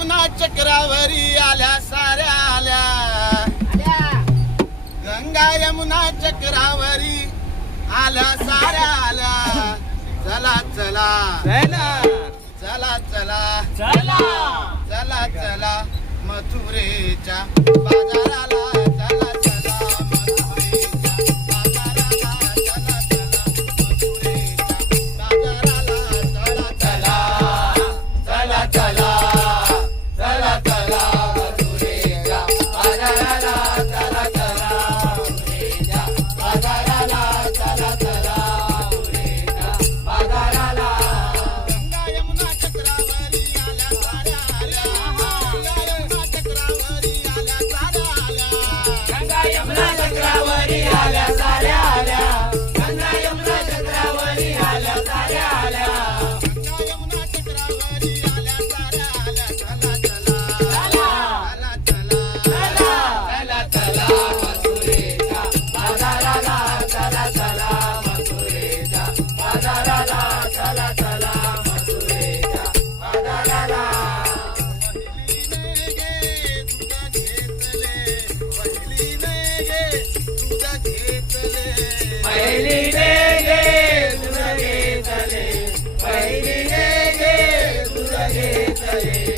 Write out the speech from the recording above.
यमुना चक्रावरी आल्या साऱ्या आल्या, गंगा यमुना चक्रावरी आल्या साऱ्या आल्या. चला चला चला चला चला चला चला मथुरेच्या बाजाराला. चला चला मथुरेच्या बाजाराला. चला चला मथुरेच्या बाजाराला. चला चला चला चला चला चला मथुरेच्या बाजाराला. चला चला मथुरेच्या बाजाराला. चला चला मथुरेच्या बाजाराला. गंगा यमुना चक्रावरी आल्या साऱ्या आल्या, गंगा यमुना चक्रावरी आल्या साऱ्या आल्या, गंगा यमुना चक्रावरी आल्या साऱ्या आल्या, गंगा यमुना चक्रावरी आल्या साऱ्या आल्या, गंगा यमुना चक्रावरी आल्या साऱ्या आल्या. चला चला चला चला चला चला मथुरेच्या बाजाराला. चला चला मथुरेच्या बाजाराला. चला चला मथुरेच्या बाजाराला. पहिलीने गे दूध घेतले, पहिलीने गे दूध घेतले, पहिलीने गे दूध घेतले,